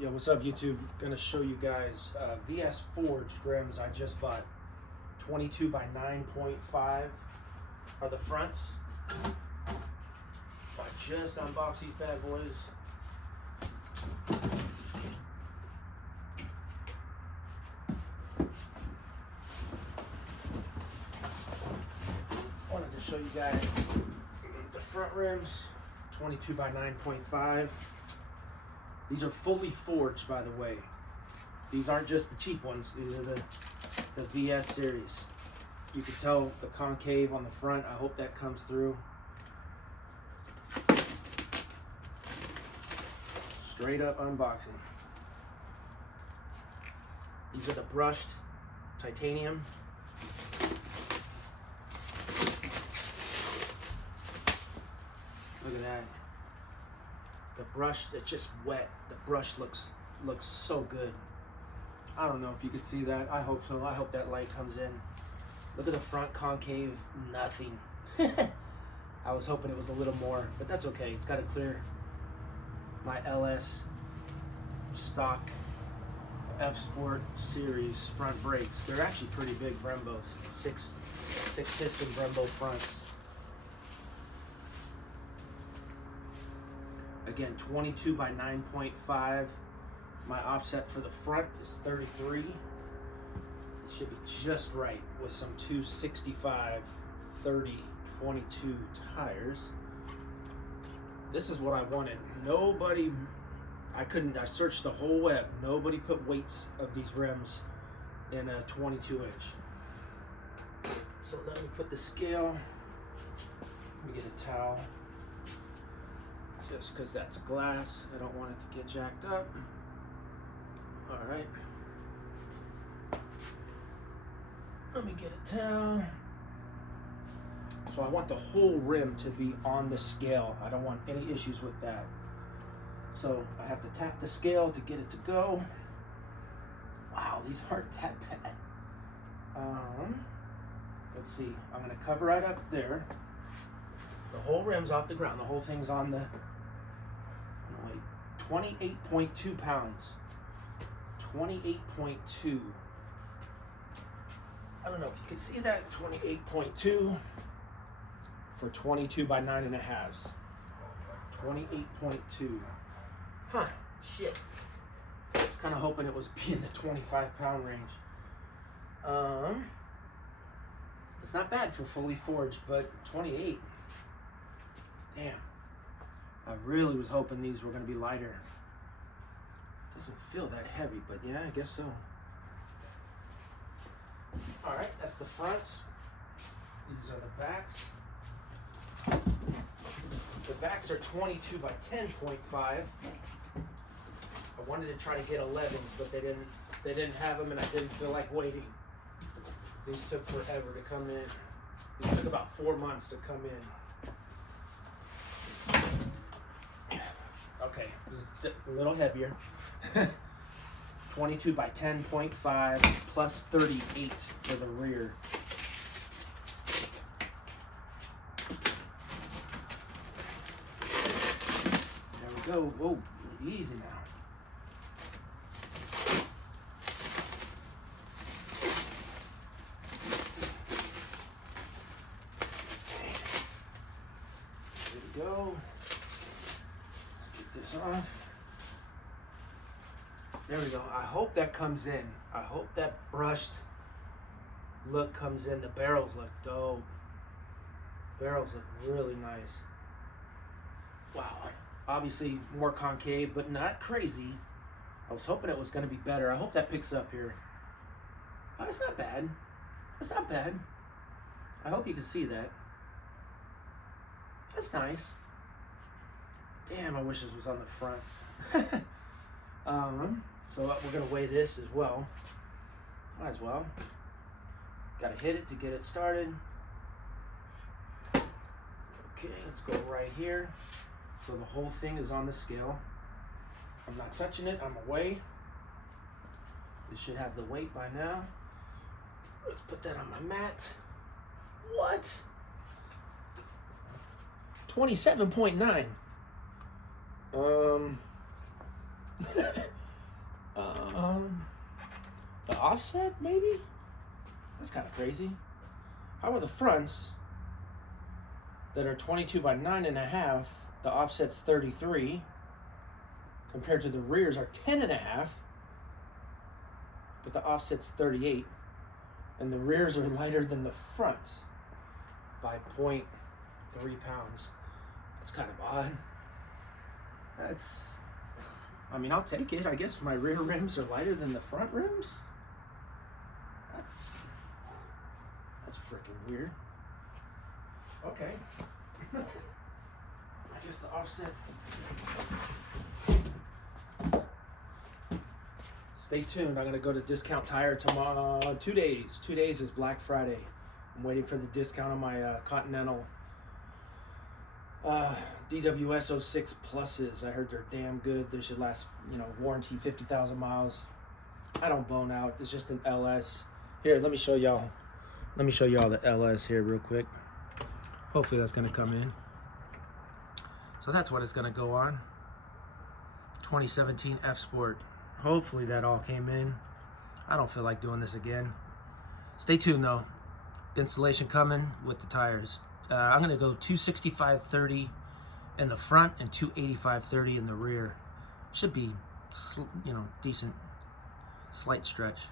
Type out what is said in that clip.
Yo, what's up, YouTube? Gonna show you guys VS Forged rims I just bought. 22 by 9.5 are the fronts. I just unboxed these bad boys. Wanted to show you guys the front rims. 22 by 9.5. These are fully forged, by the way. These aren't just the cheap ones. These are the VS series. You can tell the concave on the front. I hope that comes through. Straight up unboxing. These are the brushed titanium. Look at that. The brush, it's just wet. The brush looks so good. I don't know if you could see that. I hope so. I hope that light comes in. Look at the front concave, nothing. I was hoping it was a little more, but that's okay. It's got to clear my LS stock F Sport series front brakes. They're actually pretty big Brembos. Six piston Brembo fronts. Again, 22 by 9.5. My offset for the front is 33. It should be just right with some 265 30 22 tires. This is what I wanted. Nobody, I searched the whole web. Nobody put weights of these rims in a 22 inch. So let me put the scale. Let me get a towel. Just because that's glass, I don't want it to get jacked up. All right. Let me get a towel. So I want the whole rim to be on the scale. I don't want any issues with that. So I have to tap the scale to get it to go. Wow, these aren't that bad. Let's see. I'm gonna cover right up there. The whole rim's off the ground. The whole thing's on the 28.2 pounds. 28.2. I don't know if you can see that. 28.2 for 22 by 9.5. 28.2. Huh, shit. I was kind of hoping it was in the 25 pound range. It's not bad for fully forged, but 28. Damn. I really was hoping these were going to be lighter. Doesn't feel that heavy, but yeah, I guess so. All right, that's the fronts. These are the backs. The backs are 22 by 10.5. I wanted to try to get 11s, but they didn't have them, and I didn't feel like waiting. These took forever to come in. These took about 4 months to come in. Okay, this is a little heavier. 22 by 10.5 plus 38 for the rear. There we go. Whoa, easy now. There we go. This off. There we go. I hope that comes in. I hope that brushed look comes in. The barrels look dope. Barrels look really nice. Wow. Obviously more concave, but not crazy. I was hoping it was going to be better. I hope that picks up here. Oh, that's not bad. That's not bad. I hope you can see that. That's nice. Damn, I wish this was on the front. So we're gonna weigh this as well. Might as well. Gotta hit it to get it started. Okay, let's go right here. So the whole thing is on the scale. I'm not touching it, I'm away. This should have the weight by now. Let's put that on my mat. What? 27.9. The offset, maybe? That's kind of crazy. How are the fronts that are 22 by 9.5, the offset's 33, compared to the rears are 10.5, but the offset's 38, and the rears are lighter than the fronts by 0.3 pounds. That's kind of odd. I mean, I'll take it. I guess my rear rims are lighter than the front rims. That's freaking weird. Okay. I guess the offset. Stay tuned. I'm gonna go to Discount Tire tomorrow. 2 days. 2 days is Black Friday. I'm waiting for the discount on my Continental DWS06 Pluses. I heard they're damn good. They should last, warranty 50,000 miles. I don't bone out. It's just an LS. Here, let me show y'all. Let me show y'all the LS here real quick. Hopefully that's gonna come in. So that's what it's gonna go on. 2017 F Sport. Hopefully that all came in. I don't feel like doing this again. Stay tuned though. Installation coming with the tires. I'm gonna go 265/30 in the front and 285/30 in the rear. Should be, decent, slight stretch.